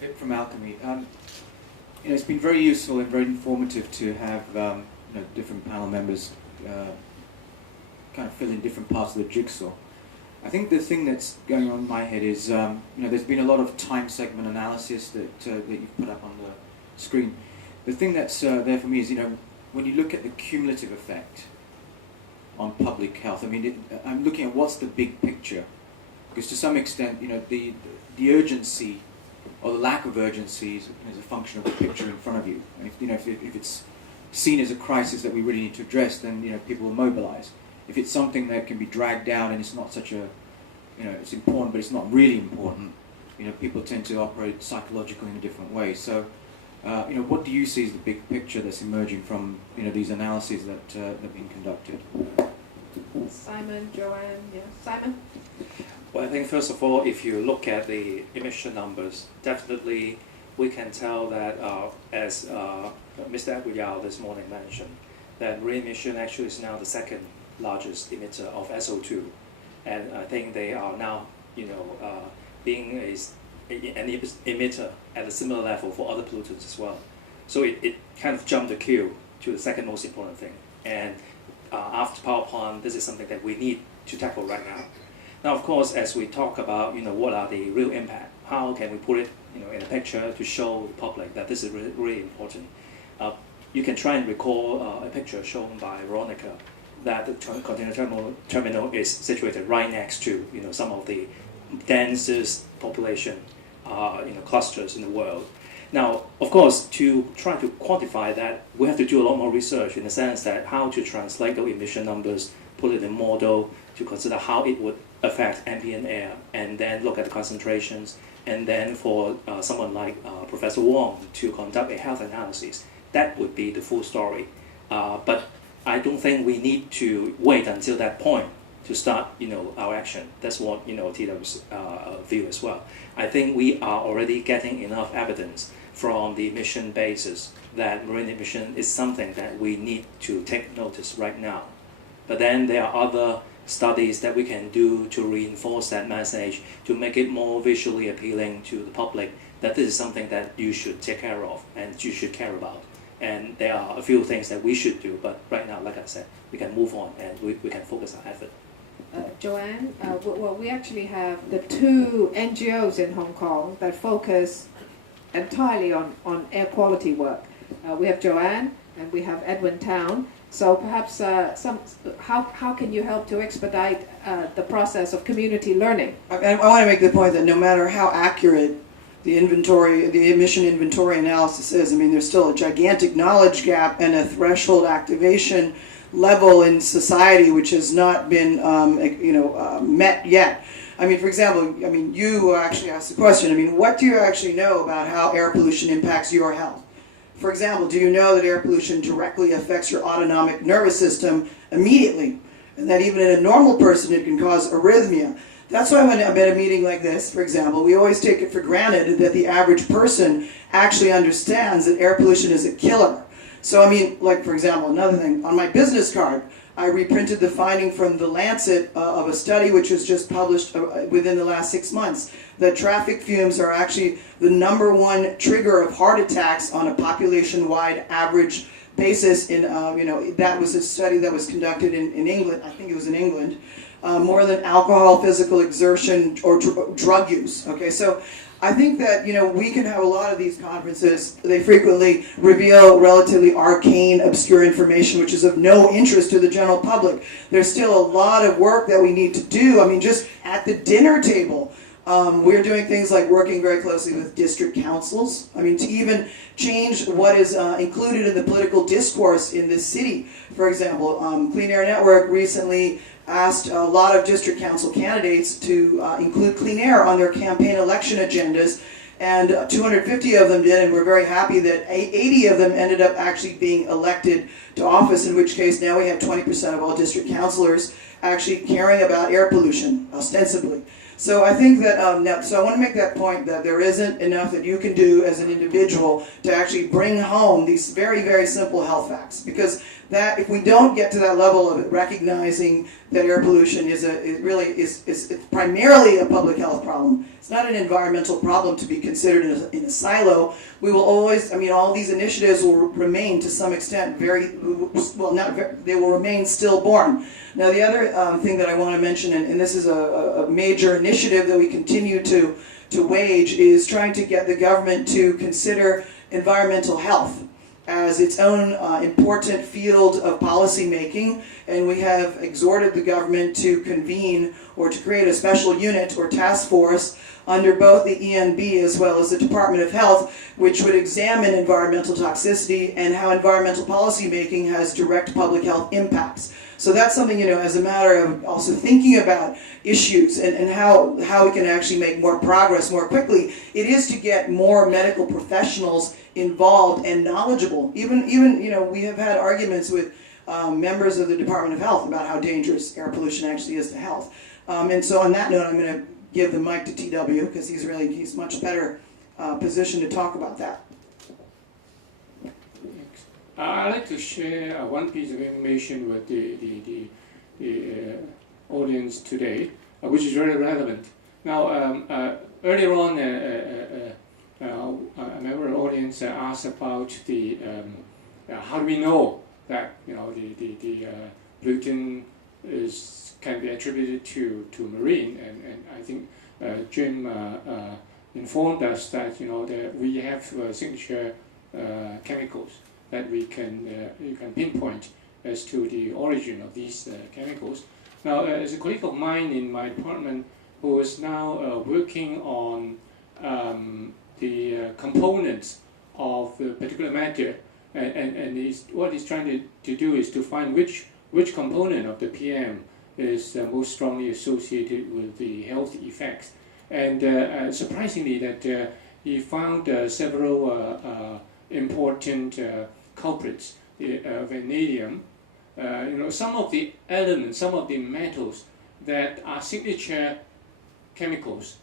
Vic from Alchemy. It's been very useful and very informative to have different panel members kind of fill in different parts of the jigsaw. I think the thing that's going on in my head is, there's been a lot of time segment analysis that you've put up on the screen. The thing that's there for me is, when you look at the cumulative effect on public health, I'm looking at what's the big picture, because to some extent, the urgency or the lack of urgency is a function of the picture in front of you. And if it's seen as a crisis that we really need to address, then people will mobilize. If it's something that can be dragged down and it's not such a, it's important but it's not really important, people tend to operate psychologically in a different way. So, what do you see as the big picture that's emerging from these analyses that have been conducted? Simon, Joanne, yeah, Simon. Well, I think first of all, if you look at the emission numbers, definitely we can tell that, as Mr. Aguilar this morning mentioned, that marine emission actually is now the second largest emitter of SO2, and I think they are now, being an emitter at a similar level for other pollutants as well. So it kind of jumped the queue to the second most important thing. And after power plant, this is something that we need to tackle right now. Now, of course, as we talk about, what are the real impact, how can we put it, in a picture to show the public that this is really, really important. You can try and recall a picture shown by Veronica that the container terminal is situated right next to, some of the densest population, clusters in the world. Now, of course, to try to quantify that, we have to do a lot more research in the sense that how to translate those emission numbers, put it in a model to consider how it would affect ambient air, and then look at the concentrations, and then for someone like Professor Wong to conduct a health analysis. That would be the full story. But I don't think we need to wait until that point to start, our action. That's what, TW's view as well. I think we are already getting enough evidence from the emission basis that marine emission is something that we need to take notice right now. But then there are other studies that we can do to reinforce that message, to make it more visually appealing to the public that this is something that you should take care of and you should care about. And there are a few things that we should do, but right now, like I said, we can move on and we can focus our effort. Joanne, well, we actually have the two NGOs in Hong Kong that focus entirely on air quality work. We have Joanne and we have Edwin Town. So perhaps how can you help to expedite the process of community learning? I want to make the point that no matter how accurate the emission inventory analysis is, there's still a gigantic knowledge gap and a threshold activation level in society which has not been met yet. For example, you actually asked the question, what do you actually know about how air pollution impacts your health? For example, do you know that air pollution directly affects your autonomic nervous system immediately? And that even in a normal person it can cause arrhythmia. That's why when I'm at a meeting like this, for example, we always take it for granted that the average person actually understands that air pollution is a killer. So for example, another thing, on my business card, I reprinted the finding from The Lancet of a study which was just published within the last 6 months, that traffic fumes are actually the #1 trigger of heart attacks on a population-wide average basis. That was a study that was conducted in England, I think it was in England, more than alcohol, physical exertion, or drug use. Okay, so I think that we can have a lot of these conferences. They frequently reveal relatively arcane, obscure information which is of no interest to the general public. There's still a lot of work that we need to do. Just at the dinner table, we're doing things like working very closely with district councils. To even change what is included in the political discourse in this city. For example, Clean Air Network recently asked a lot of district council candidates to include clean air on their campaign election agendas, and 250 of them did, and we're very happy that 80 of them ended up actually being elected to office, in which case now we have 20% of all district councilors actually caring about air pollution, ostensibly. So I think that, so I want to make that point that there isn't enough that you can do as an individual to actually bring home these very, very simple health facts. Because that, if we don't get to that level of recognizing that air pollution is it's primarily a public health problem. It's not an environmental problem to be considered in a silo. We will always, all these initiatives will remain to some extent they will remain stillborn. Now the other thing that I want to mention, and this is a major initiative that we continue to wage, is trying to get the government to consider environmental health as its own important field of policy making, and we have exhorted the government to convene or to create a special unit or task force under both the ENB as well as the Department of Health, which would examine environmental toxicity and how environmental policy making has direct public health impacts. So that's something, as a matter of also thinking about issues and how we can actually make more progress more quickly, it is to get more medical professionals involved and knowledgeable. Even we have had arguments with members of the Department of Health about how dangerous air pollution actually is to health. And so on that note, I'm going to give the mic to TW because he's much better positioned to talk about that. I'd like to share one piece of information with the audience today, which is very relevant. Now, earlier on, a member of the audience asked about the how do we know that the pollutant can be attributed to marine, and I think Jim informed us that that we have signature chemicals that you can pinpoint as to the origin of these chemicals. Now, there's a colleague of mine in my department who is now working on the components of the particular matter, and what he's trying to do is to find which component of the PM is most strongly associated with the health effects. And surprisingly, that he found several important culprits. Vanadium, some of the elements, some of the metals that are signature chemicals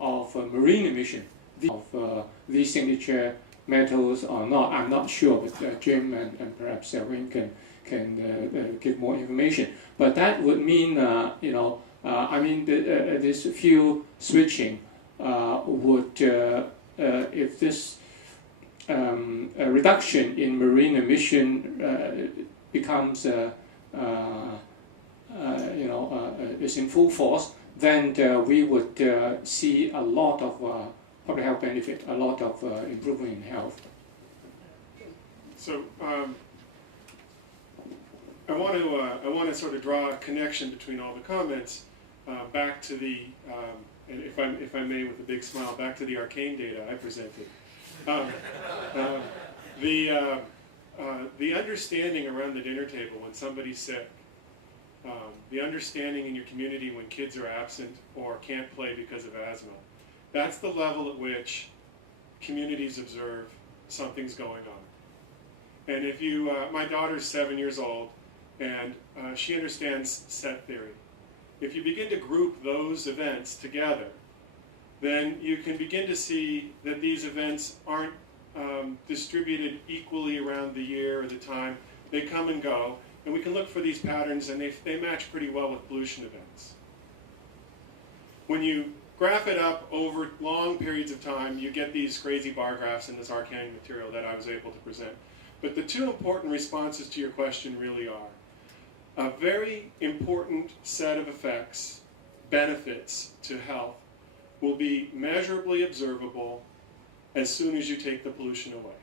of marine emission. These signature metals or not, I'm not sure, but Jim and perhaps Wayne can give more information. But that would mean, this fuel switching would, if this a reduction in marine emission becomes is in full force, then we would see a lot of public health benefit, a lot of improvement in health. So I want to sort of draw a connection between all the comments back to the and if I may with a big smile, back to the arcane data I presented. The understanding around the dinner table when somebody's sick, the understanding in your community when kids are absent or can't play because of asthma, that's the level at which communities observe something's going on. And if you, my daughter's 7 years old, and she understands set theory. If you begin to group those events together, then you can begin to see that these events aren't distributed equally around the year or the time. They come and go, and we can look for these patterns, and they match pretty well with pollution events. When you graph it up over long periods of time, you get these crazy bar graphs in this arcane material that I was able to present. But the two important responses to your question really are a very important set of effects, benefits to health, will be measurably observable as soon as you take the pollution away.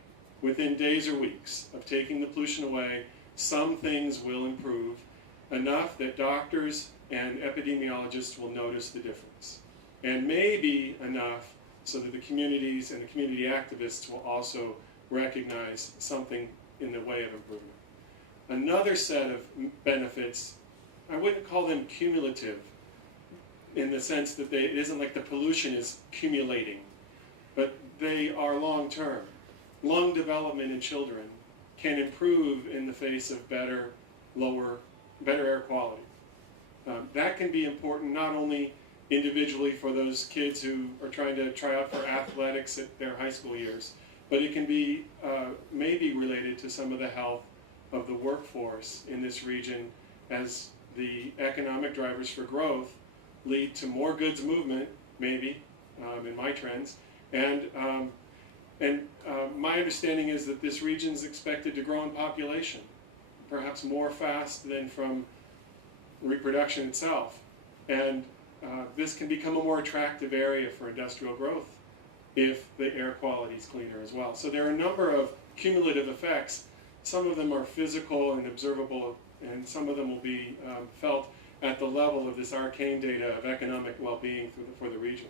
Within days or weeks of taking the pollution away, some things will improve enough that doctors and epidemiologists will notice the difference. And maybe enough so that the communities and the community activists will also recognize something in the way of improvement. Another set of benefits, I wouldn't call them cumulative in the sense that it isn't like the pollution is accumulating, but they are long-term. Lung development in children can improve in the face of better air quality. That can be important not only individually for those kids who are trying to try out for athletics at their high school years. But it can be maybe related to some of the health of the workforce in this region as the economic drivers for growth lead to more goods movement, maybe, in my trends. And my understanding is that this region is expected to grow in population, perhaps more fast than from reproduction itself. And this can become a more attractive area for industrial growth if the air quality is cleaner as well. So there are a number of cumulative effects. Some of them are physical and observable, and some of them will be felt at the level of this arcane data of economic well-being for the region.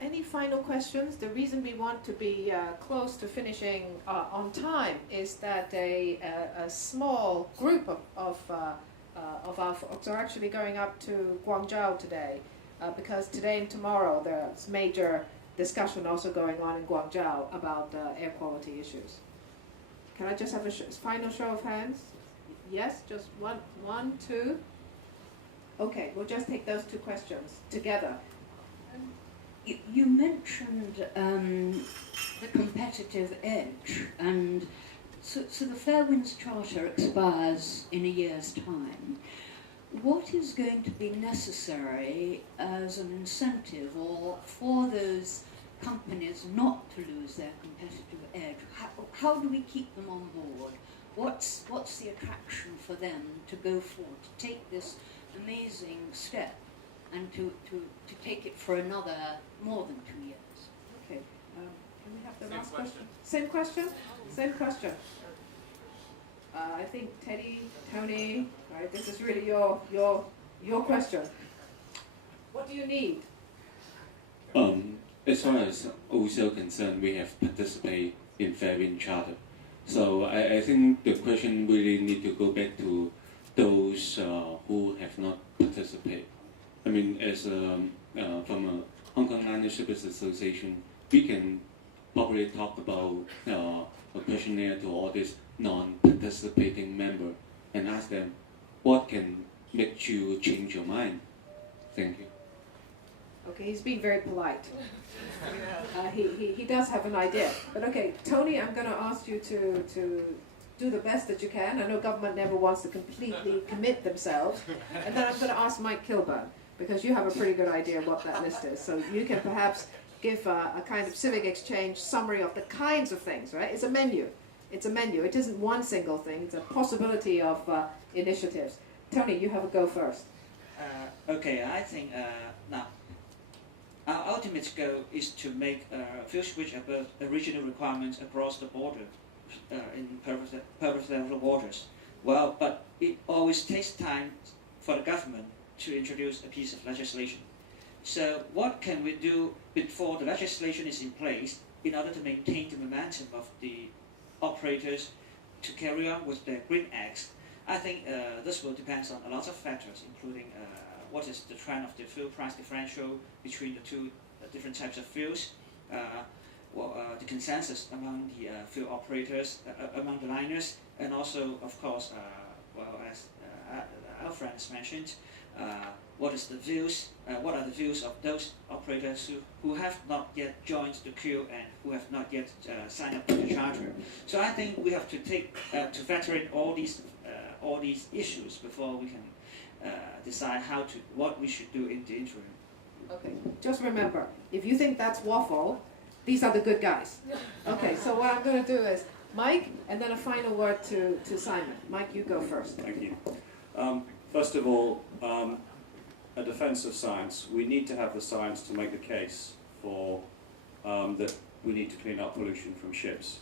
Any final questions? The reason we want to be close to finishing on time is that a small group of our folks are actually going up to Guangzhou today, because today and tomorrow there's major discussion also going on in Guangzhou about air quality issues. Can I just have a final show of hands? Yes, just one, two. Okay, we'll just take those two questions together. You mentioned the competitive edge, and so the Fair Winds Charter expires in a year's time. What is going to be necessary as an incentive or for those companies not to lose their competitive edge? How do we keep them on board? What's the attraction for them to go forward, to take this amazing step and to take it for another more than 2 years? Okay, can we have the last question? Same question? Same question. I think Teddy, Tony, right, this is really your question. What do you need? As far as also concerned, we have participated in Fair Wind Charter. So I think the question really need to go back to those who have not participated. I mean, as from a Hong Kong Liner Shippers Association, we can probably talk about a questionnaire to all these non-participating members and ask them, what can make you change your mind? Thank you. Okay, he's being very polite. He does have an idea. But okay, Tony, I'm going to ask you to do the best that you can. I know government never wants to completely commit themselves. And then I'm going to ask Mike Kilburn, because you have a pretty good idea what that list is. So you can perhaps give a kind of civic exchange summary of the kinds of things, right? It's a menu. It's a menu. It isn't one single thing. It's a possibility of initiatives. Tony, you have a go first. Okay, I think now our ultimate goal is to make fuel switch above regional requirements across the border in peripheral waters. Well, but it always takes time for the government to introduce a piece of legislation. So what can we do before the legislation is in place in order to maintain the momentum of the operators to carry on with their Green Acts? I think this will depend on a lot of factors, including what is the trend of the fuel price differential between the two different types of fuels, the consensus among the fuel operators, among the liners, and also, of course, as our friends mentioned, what are the views of those operators who have not yet joined the queue and who have not yet signed up to the charter. So I think we have to to factor in all these issues before we can decide what we should do in the interim. Okay, just remember, if you think that's waffle, these are the good guys. Okay, so what I'm going to do is Mike, and then a final word to Simon. Mike, you go first. Thank you. First of all, a defense of science. We need to have the science to make the case for that we need to clean up pollution from ships.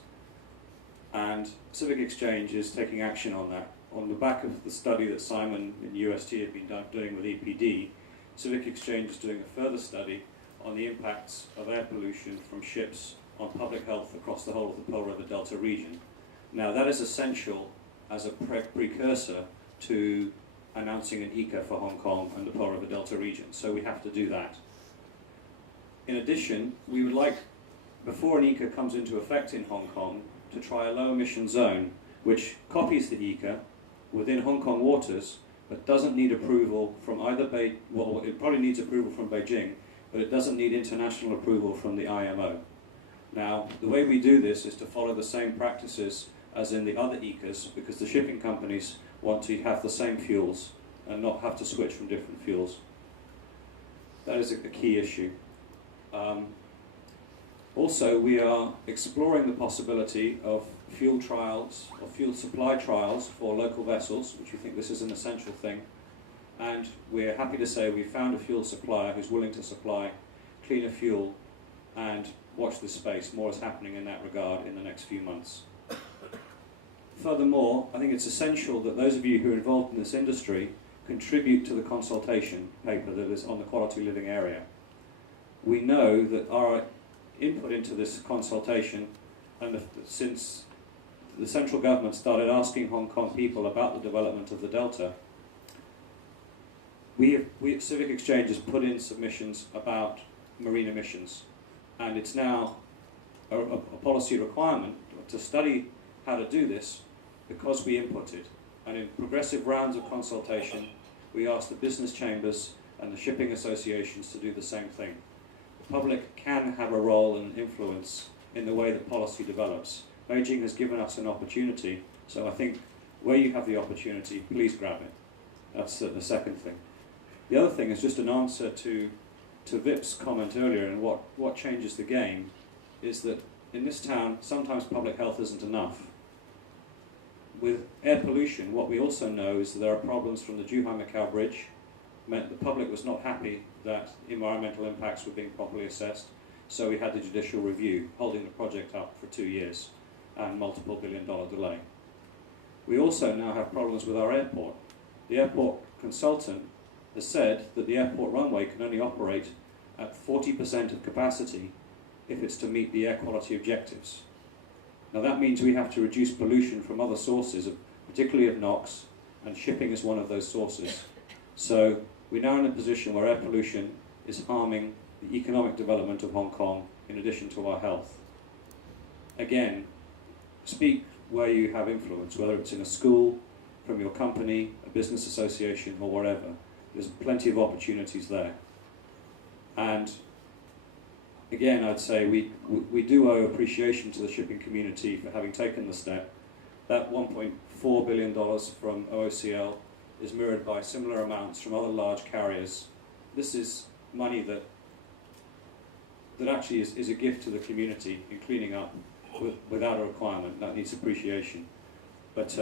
And Civic Exchange is taking action on that. On the back of the study that Simon in UST had been doing with EPD, Civic Exchange is doing a further study on the impacts of air pollution from ships on public health across the whole of the Pearl River Delta region. Now that is essential as a precursor to announcing an ECA for Hong Kong and the Pearl River Delta region, so we have to do that. In addition, we would like, before an ECA comes into effect in Hong Kong, to try a low emission zone which copies the ECA within Hong Kong waters but doesn't need approval from either well, it probably needs approval from Beijing, but it doesn't need international approval from the IMO. Now, the way we do this is to follow the same practices as in the other ECAs, because the shipping companies want to have the same fuels and not have to switch from different fuels. That is a key issue. Also, we are exploring the possibility of fuel trials, or fuel supply trials for local vessels, which we think this is an essential thing. And we're happy to say we found a fuel supplier who's willing to supply cleaner fuel, and watch this space. More is happening in that regard in the next few months. Furthermore, I think it's essential that those of you who are involved in this industry contribute to the consultation paper that is on the quality living area. We know that our input into this consultation, and since the central government started asking Hong Kong people about the development of the Delta, we at Civic Exchange has put in submissions about marine emissions, and it's now a policy requirement to study how to do this because we inputted. And in progressive rounds of consultation, we asked the business chambers and the shipping associations to do the same thing. The public can have a role and influence in the way that policy develops. Beijing has given us an opportunity, so I think where you have the opportunity, please grab it. That's the second thing. The other thing is just an answer to Vip's comment earlier, and what changes the game is that in this town, sometimes public health isn't enough. With air pollution, what we also know is that there are problems from the Zhuhai-Macau Bridge. Meant the public was not happy that environmental impacts were being properly assessed, so we had the judicial review, holding the project up for 2 years and multiple billion-dollar delay. We also now have problems with our airport. The airport consultant has said that the airport runway can only operate at 40% of capacity if it's to meet the air quality objectives. Now that means we have to reduce pollution from other sources, particularly of NOx, and shipping is one of those sources. So we're now in a position where air pollution is harming the economic development of Hong Kong in addition to our health. Again, speak where you have influence, whether it's in a school, from your company, a business association, or wherever. There's plenty of opportunities there. And again, I'd say we do owe appreciation to the shipping community for having taken the step. That $1.4 billion from OOCL is mirrored by similar amounts from other large carriers. This is money that actually is a gift to the community in cleaning up without a requirement. That needs appreciation. But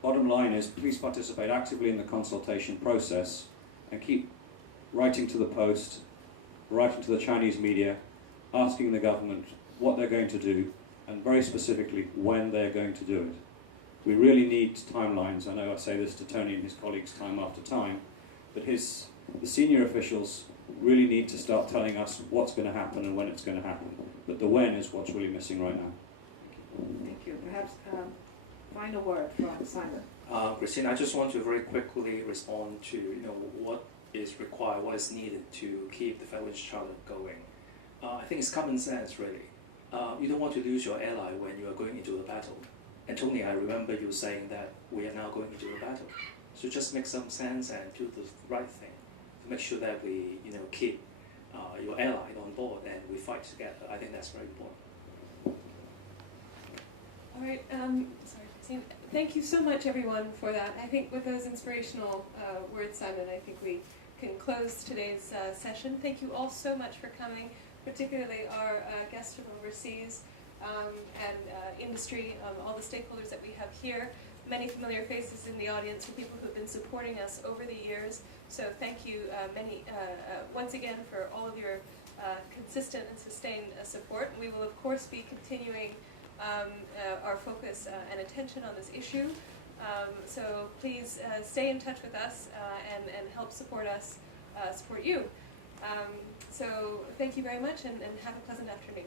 bottom line is, please participate actively in the consultation process and keep writing to the Post, writing to the Chinese media, asking the government what they're going to do, and very specifically when they're going to do it. We really need timelines. I know I say this to Tony and his colleagues time after time, but the senior officials really need to start telling us what's going to happen and when it's going to happen. But the when is what's really missing right now. Thank you. Perhaps final word from Simon. Christine, I just want to very quickly respond to what is required, what is needed to keep the Fairwinds Charter going. I think it's common sense, really. You don't want to lose your ally when you are going into a battle. And Tony, I remember you saying that we are now going into a battle. So just make some sense and do the right thing to make sure that we, keep your ally on board and we fight together. I think that's very important. All right. Sorry, Christine. Thank you so much, everyone, for that. I think with those inspirational words, Simon, I think we can close today's session. Thank you all so much for coming, particularly our guests from overseas and industry, all the stakeholders that we have here, many familiar faces in the audience for people who have been supporting us over the years. So thank you once again for all of your consistent and sustained support. We will, of course, be continuing our focus and attention on this issue. So please stay in touch with us and help support us, support you. So thank you very much and have a pleasant afternoon.